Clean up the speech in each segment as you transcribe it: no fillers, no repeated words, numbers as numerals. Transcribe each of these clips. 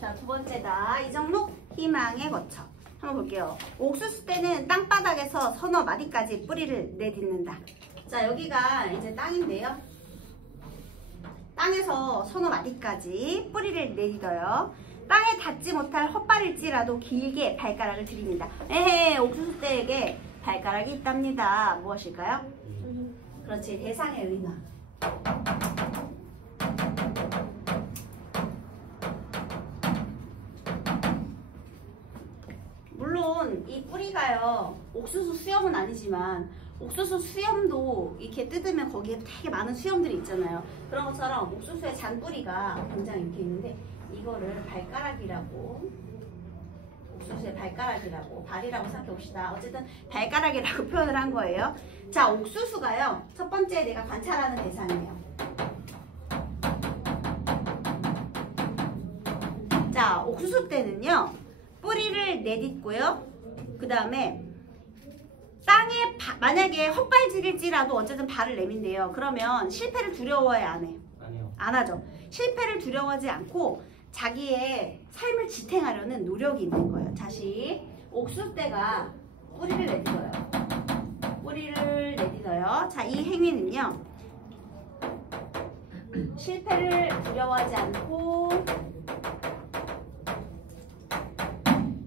자, 두 번째다. 이정록 희망의 거처. 한번 볼게요. 옥수수 때는 땅바닥에서 서너 마디까지 뿌리를 내딛는다. 자, 여기가 이제 땅인데요. 땅에서 서너 마디까지 뿌리를 내딛어요. 땅에 닿지 못할 헛발일지라도 길게 발가락을 들이민다. 에헤, 옥수수 때에게 발가락이 있답니다. 무엇일까요? 그렇지, 대상의 의나. 물론 이 뿌리가요, 옥수수 수염은 아니지만 옥수수 수염도 이렇게 뜯으면 거기에 되게 많은 수염들이 있잖아요. 그런 것처럼 옥수수의 잔뿌리가 굉장히 이렇게 있는데, 이거를 발가락이라고, 옥수수의 발가락이라고, 발이라고 생각해 봅시다. 어쨌든 발가락이라고 표현을 한 거예요. 자, 옥수수가요, 첫 번째 내가 관찰하는 대상이에요. 자, 옥수수 때는요, 뿌리를 내딛고요, 그 다음에 땅에 만약에 헛발질일지라도 어쨌든 발을 내민대요. 그러면 실패를 두려워해, 안 해요? 아니요. 안 하죠. 실패를 두려워하지 않고 자기의 삶을 지탱하려는 노력이 있는 거예요. 다시, 옥수수 때가 뿌리를 내딛어요. 뿌리를 내딛어요. 자, 이 행위는요, 실패를 두려워하지 않고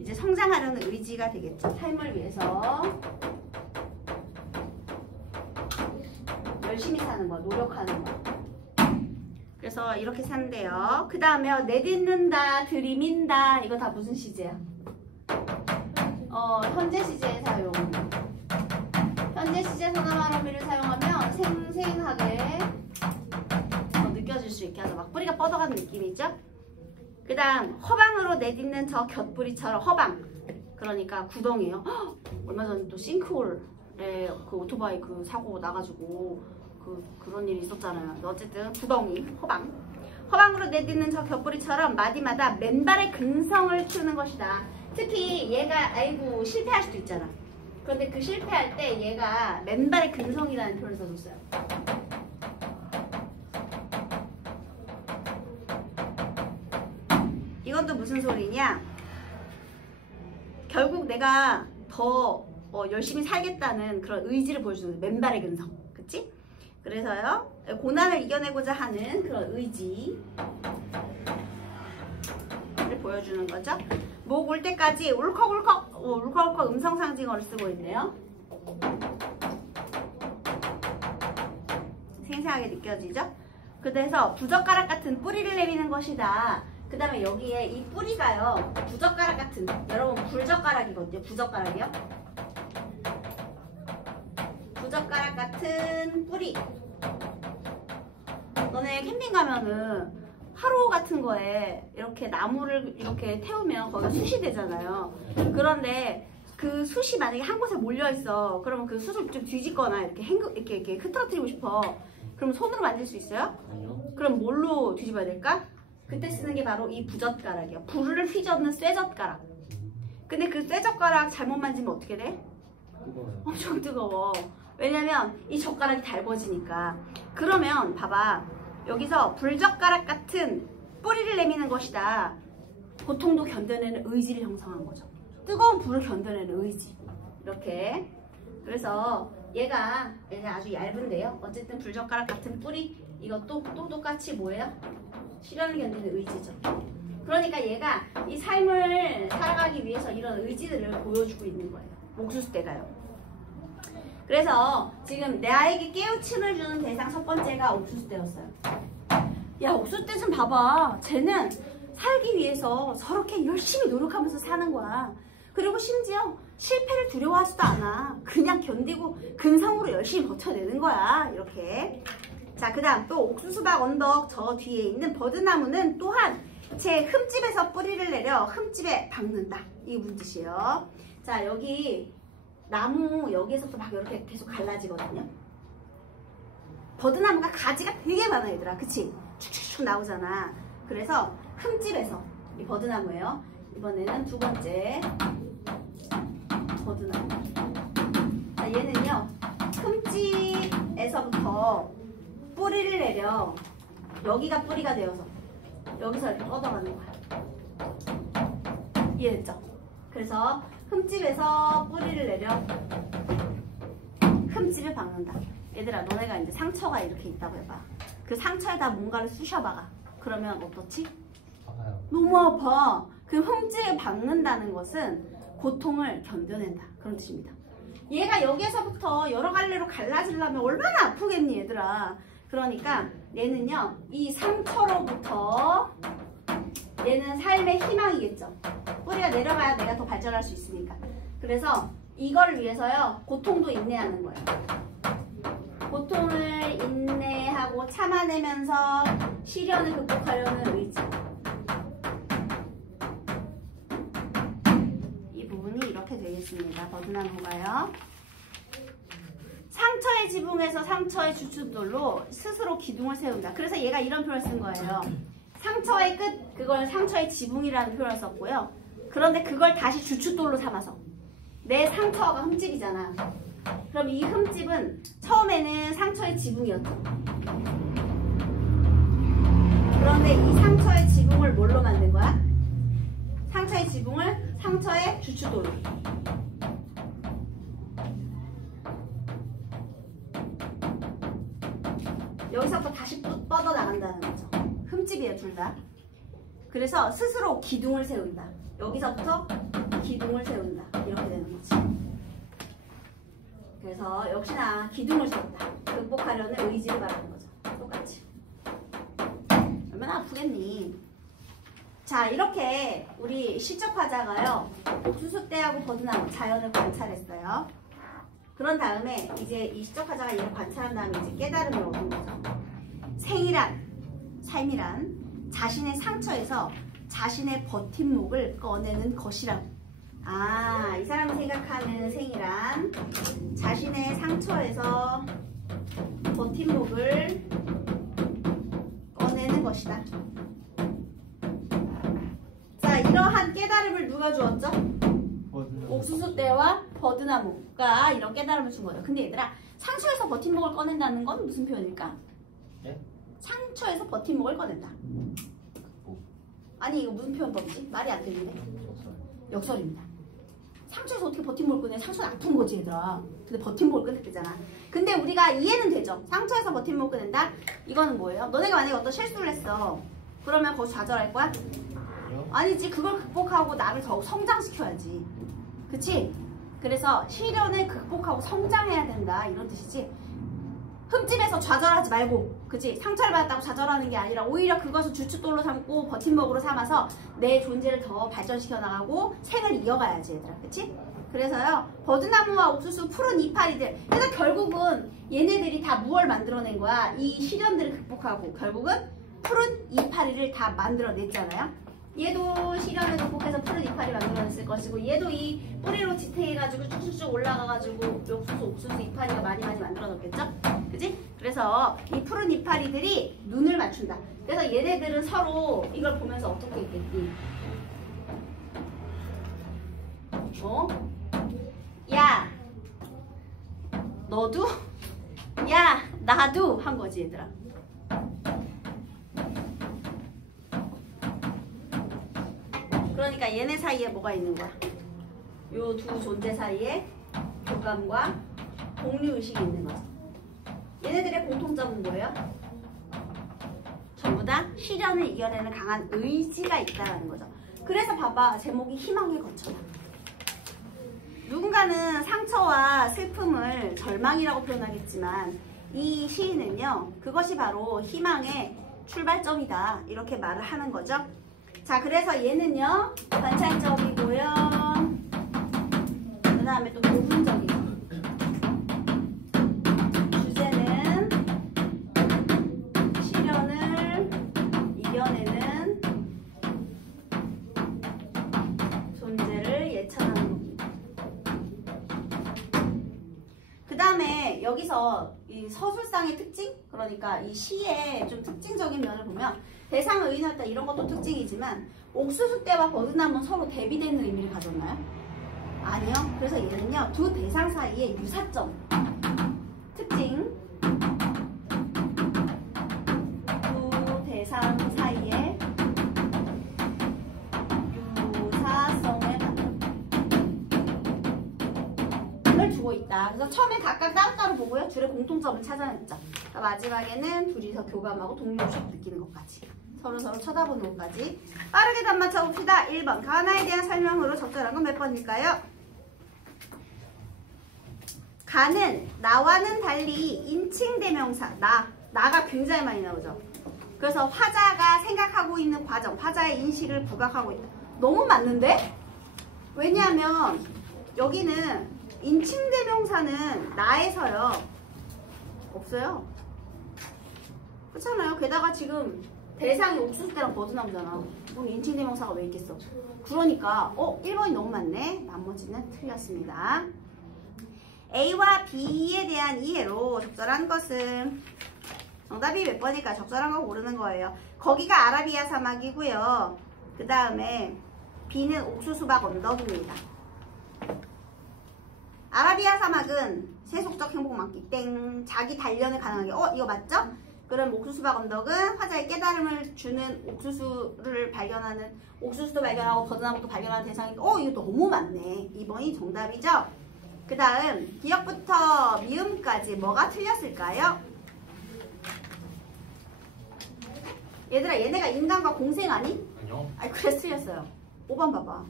이제 성장하려는 의지가 되겠죠. 삶을 위해서 열심히 사는 거, 노력하는 거. 그래서 이렇게 산대요. 그 다음에 내딛는다, 들이민다, 이거 다 무슨 시제야? 현재 시제의 사용. 현재 시제 선어말어미를 사용하면 생생하게 느껴질 수 있게 하죠. 막 뿌리가 뻗어가는 느낌이죠? 그 다음, 허방으로 내딛는 저 곁뿌리처럼. 허방, 그러니까 구덩이에요. 헉! 얼마 전에 또 싱크홀에 그 오토바이 그 사고 나가지고 그런 일이 있었잖아요. 어쨌든 구덩이, 허방. 허방으로 내딛는 저 곁뿌리처럼 마디마다 맨발의 근성을 키우는 것이다. 특히 얘가 아이고 실패할 수도 있잖아. 그런데 그 실패할 때 얘가 맨발의 근성이라는 표현을 써줬어요. 이건 또 무슨 소리냐? 결국 내가 더 열심히 살겠다는 그런 의지를 보여주는 맨발의 근성. 그치? 그래서요, 고난을 이겨내고자 하는 그런 의지를 보여주는 거죠. 목 올 때까지 울컥울컥, 울컥울컥 음성상징어를 쓰고 있네요. 생생하게 느껴지죠? 그래서 부젓가락 같은 뿌리를 내미는 것이다. 그 다음에 여기에 이 뿌리가요, 부젓가락 같은, 여러분 불젓가락이거든요. 부젓가락이요. 부젓가락 같은 뿌리. 너네 캠핑 가면은 화로 같은 거에 이렇게 나무를 이렇게 태우면 거기가 숯이 되잖아요. 그런데 그 숯이 만약에 한 곳에 몰려 있어. 그러면 그 숯을 좀 뒤집거나 이렇게 흐트러뜨리고 싶어. 그럼 손으로 만질 수 있어요? 아니요. 그럼 뭘로 뒤집어야 될까? 그때 쓰는 게 바로 이 부젓가락이에요. 불을 휘젓는 쇠젓가락. 근데 그 쇠젓가락 잘못 만지면 어떻게 돼? 뜨거워요. 엄청 뜨거워. 왜냐면 이 젓가락이 달궈지니까. 그러면 봐봐, 여기서 불젓가락 같은 뿌리를 내미는 것이다. 고통도 견뎌내는 의지를 형성한 거죠. 뜨거운 불을 견뎌내는 의지. 이렇게. 그래서 얘가 아주 얇은데요. 어쨌든 불젓가락 같은 뿌리, 이것도 또 똑같이 뭐예요? 시련을 견디는 의지죠. 그러니까 얘가 이 삶을 살아가기 위해서 이런 의지들을 보여주고 있는 거예요. 옥수수 때가요. 그래서 지금 나에게 깨우침을 주는 대상 첫 번째가 옥수수 때였어요. 야, 옥수수 때 좀 봐봐. 쟤는 살기 위해서 저렇게 열심히 노력하면서 사는 거야. 그리고 심지어 실패를 두려워하지도 않아. 그냥 견디고 근성으로 열심히 버텨내는 거야. 이렇게. 자, 그 다음 또 옥수수박 언덕 저 뒤에 있는 버드나무는 또한 제 흠집에서 뿌리를 내려 흠집에 박는다. 이게 무슨 뜻이에요? 자, 여기 나무 여기에서부터 막 이렇게 계속 갈라지거든요. 버드나무가 가지가 되게 많아, 얘들아. 그치? 축축축 나오잖아. 그래서 흠집에서, 이 버드나무예요. 이번에는 두 번째 버드나무. 자, 얘는요, 흠집에서부터 뿌리를 내려 여기가 뿌리가 되어서 여기서 이렇게 뻗어가는 거야. 이해됐죠? 그래서 흠집에서 뿌리를 내려 흠집을 박는다. 얘들아, 너네가 이제 상처가 이렇게 있다고 해봐. 그 상처에다 뭔가를 쑤셔박아. 그러면 어떻지? 아파요. 너무 아파. 그 흠집을 박는다는 것은 고통을 견뎌낸다. 그런 뜻입니다. 얘가 여기에서부터 여러 갈래로 갈라지려면 얼마나 아프겠니, 얘들아. 그러니까 얘는요, 이 상처로부터 얘는 삶의 희망이겠죠. 뿌리가 내려가야 내가 더 발전할 수 있으니까. 그래서 이거를 위해서요, 고통도 인내하는 거예요. 고통을 인내하고 참아내면서 시련을 극복하려는 의지. 이 부분이 이렇게 되겠습니다. 버드나무가요. 상처의 지붕에서 상처의 주춧돌로 스스로 기둥을 세운다. 그래서 얘가 이런 표현을 쓴 거예요. 상처의 끝, 그걸 상처의 지붕이라는 표현을 썼고요. 그런데 그걸 다시 주춧돌로 삼아서 내 상처가 흠집이잖아. 그럼 이 흠집은 처음에는 상처의 지붕이었죠. 그런데 이 상처의 지붕을 뭘로 만든 거야? 상처의 지붕을 상처의 주춧돌로. 여기서부터 다시 뻗어나간다는 거죠. 흠집이에요, 둘 다. 그래서 스스로 기둥을 세운다. 여기서부터 기둥을 세운다. 이렇게 되는 거지. 그래서 역시나 기둥을 세운다. 극복하려는 의지를 말하는 거죠. 똑같이. 얼마나 아프겠니? 자, 이렇게 우리 시적 화자가요, 옥수수 떼하고 버드나무 자연을 관찰했어요. 그런 다음에 이제 이 시적 화자가 이걸 관찰한 다음에 이제 깨달음을 얻은 거죠. 생이란, 삶이란 자신의 상처에서 자신의 버팀목을 꺼내는 것이라고. 아, 이 사람이 생각하는 생이란 자신의 상처에서 버팀목을 꺼내는 것이다. 자, 이러한 깨달음을 누가 주었죠? 옥수수떼와 버드나무가 이런 깨달음을 준 거예요. 근데 얘들아, 상처에서 버팀목을 꺼낸다는 건 무슨 표현일까? 네? 상처에서 버팀목을 꺼낸다. 아니, 이거 무슨 표현법이지? 말이 안 되는데. 역설입니다. 상처에서 어떻게 버팀목을 꺼내? 상처는 아픈 거지, 얘들아. 근데 버팀목을 꺼냈대잖아. 근데 우리가 이해는 되죠? 상처에서 버팀목을 꺼낸다? 이거는 뭐예요? 너네가 만약에 어떤 실수를 했어. 그러면 거기서 좌절할 거야? 아니지. 그걸 극복하고 나를 더욱 성장시켜야지. 그치? 그래서 시련을 극복하고 성장해야 된다. 이런 뜻이지. 흠집에서 좌절하지 말고, 그치? 상처를 받았다고 좌절하는 게 아니라 오히려 그것을 주춧돌로 삼고 버팀목으로 삼아서 내 존재를 더 발전시켜 나가고 생을 이어가야지, 얘들아. 그치? 그래서요, 버드나무와 옥수수, 푸른 이파리들. 그래서 결국은 얘네들이 다 무엇을 만들어낸 거야? 이 시련들을 극복하고 결국은 푸른 이파리를 다 만들어냈잖아요. 얘도 시련을 극복해서 푸른 이파리 만들어냈을 것이고, 얘도 이 뿌리로 지탱해가지고 쭉쭉쭉 올라가가지고 옥수수 이파리가 많이 만들어졌겠죠? 그지? 그래서 이 푸른 이파리들이 눈을 맞춘다. 그래서 얘네들은 서로 이걸 보면서 어떻게 있겠니? 야, 너도? 야, 나도 한 거지, 얘들아. 그러니까 얘네 사이에 뭐가 있는 거야? 요 두 존재 사이에 교감과 공유의식이 있는 거죠. 얘네들의 공통점은 뭐예요? 전부 다 시련을 이겨내는 강한 의지가 있다는 거죠. 그래서 봐봐, 제목이 희망의 거처다. 누군가는 상처와 슬픔을 절망이라고 표현하겠지만 이 시인은요, 그것이 바로 희망의 출발점이다, 이렇게 말을 하는 거죠. 자, 그래서 얘는요, 관찰적이고요, 그 다음에 또 부분적이고, 주제는 시련을 이겨내는 존재를 예찬하는 겁니다. 그 다음에 여기서 이 서술상의 특징, 그러니까 이 시의 좀 특징적인 면을 보면 대상을 의인하다 이런 것도 특징이지만 옥수수떼와 버드나무는 서로 대비되는 의미를 가졌나요? 아니요. 그래서 얘는요, 두 대상 사이의 유사점, 특징, 두 대상 사이의 자, 그래서 처음에 각각 따로따로 보고요. 둘의 공통점을 찾아냈죠. 자, 마지막에는 둘이서 교감하고 동료의식 느끼는 것까지. 서로서로 쳐다보는 것까지. 빠르게 답 맞춰봅시다. 1번. 가나에 대한 설명으로 적절한 건 몇 번일까요? 가는 나와는 달리 인칭대명사 나가 굉장히 많이 나오죠. 그래서 화자가 생각하고 있는 과정, 화자의 인식을 부각하고 있다. 너무 맞는데? 왜냐하면 여기는 인칭대명사는 나에서요 없어요. 그렇잖아요. 게다가 지금 대상이 옥수수 때랑 버드 나오잖아. 그럼 인칭대명사가 왜 있겠어? 그러니까 1번이 너무 많네. 나머지는 틀렸습니다. A와 B에 대한 이해로 적절한 것은 정답이 몇 번일까? 적절한 거 고르는 거예요. 거기가 아라비아 사막이고요. 그 다음에 B는 옥수수박 언덕입니다. 아라비아 사막은 세속적 행복 많기 땡. 자기 단련을 가능하게 이거 맞죠? 그럼 옥수수박 언덕은 화자의 깨달음을 주는 옥수수를 발견하는 옥수수도 발견하고 버드나무도 발견하는 대상이고 이거 너무 많네. 2번이 정답이죠? 그 다음 기역부터 미음까지 뭐가 틀렸을까요? 얘들아 얘네가 인간과 공생 아니? 아니요. 아니 그래서 틀렸어요. 5번 봐봐.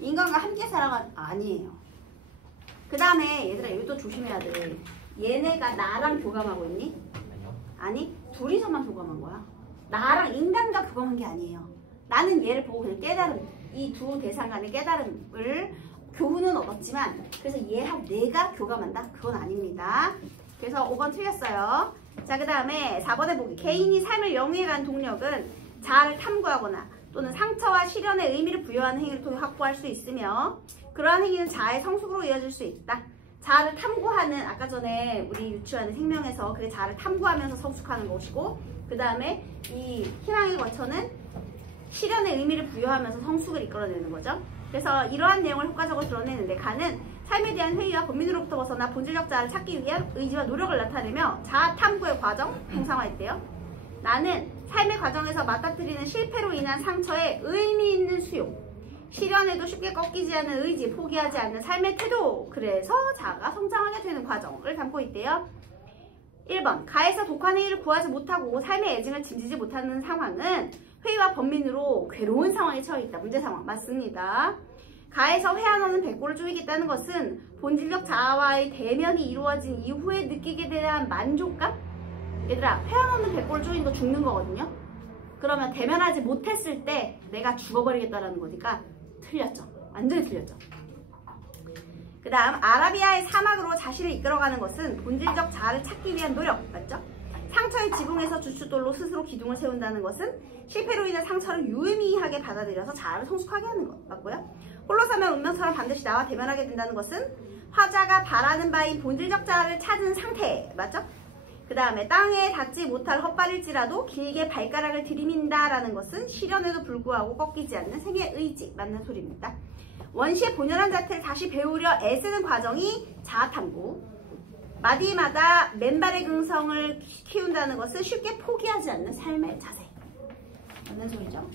인간과 함께 살아간 아니에요. 그 다음에 얘들아 여기 또 조심해야 돼. 얘네가 나랑 교감하고 있니? 아니요. 아니 둘이서만 교감한 거야. 나랑 인간과 교감한 게 아니에요. 나는 얘를 보고 그냥 깨달음 이 두 대상 간의 깨달음을 교훈은 얻었지만 그래서 얘하고 내가 교감한다? 그건 아닙니다. 그래서 5번 틀렸어요. 자, 그 다음에 4번에 보기. 개인이 삶을 영위해간 동력은 자아를 탐구하거나 또는 상처와 시련의 의미를 부여하는 행위를 통해 확보할 수 있으며 그러한 행위는 자아의 성숙으로 이어질 수 있다. 자아를 탐구하는 아까 전에 우리 유치원의 생명에서 그게 자아를 탐구하면서 성숙하는 것이고 그 다음에 이 희망의 거처는 시련의 의미를 부여하면서 성숙을 이끌어내는 거죠. 그래서 이러한 내용을 효과적으로 드러내는데 가는 삶에 대한 회의와 본민으로부터 벗어나 본질적 자아를 찾기 위한 의지와 노력을 나타내며 자아 탐구의 과정 형상화했대요. 나는 삶의 과정에서 맞닥뜨리는 실패로 인한 상처에 의미 있는 수용, 시련에도 쉽게 꺾이지 않는 의지, 포기하지 않는 삶의 태도, 그래서 자아가 성장하게 되는 과정을 담고 있대요. 1번 가에서 독한 회의를 구하지 못하고 삶의 애증을 짐지지 못하는 상황은 회의와 번민으로 괴로운 상황에 처해 있다. 문제 상황 맞습니다. 가에서 회 하나는 백골을 쪼이겠다는 것은 본질적 자아와의 대면이 이루어진 이후에 느끼게 대한 만족감? 얘들아 회 하나는 백골을 쪼이는 거 죽는 거거든요. 그러면 대면하지 못했을 때 내가 죽어버리겠다라는 거니까 틀렸죠. 완전히 틀렸죠. 그 다음 아라비아의 사막으로 자신을 이끌어가는 것은 본질적 자아를 찾기 위한 노력 맞죠? 상처의 지붕에서 주춧돌로 스스로 기둥을 세운다는 것은 실패로 인한 상처를 유의미하게 받아들여서 자아를 성숙하게 하는 것 맞고요. 홀로 서면 운명처럼 반드시 나와 대면하게 된다는 것은 화자가 바라는 바인 본질적 자아를 찾은 상태 맞죠? 그 다음에 땅에 닿지 못할 헛발일지라도 길게 발가락을 들이민다라는 것은 시련에도 불구하고 꺾이지 않는 생의 의지 맞는 소리입니다. 원시의 본연한 자태를 다시 배우려 애쓰는 과정이 자아탐구. 마디마다 맨발의 긍성을 키운다는 것은 쉽게 포기하지 않는 삶의 자세. 맞는 소리죠.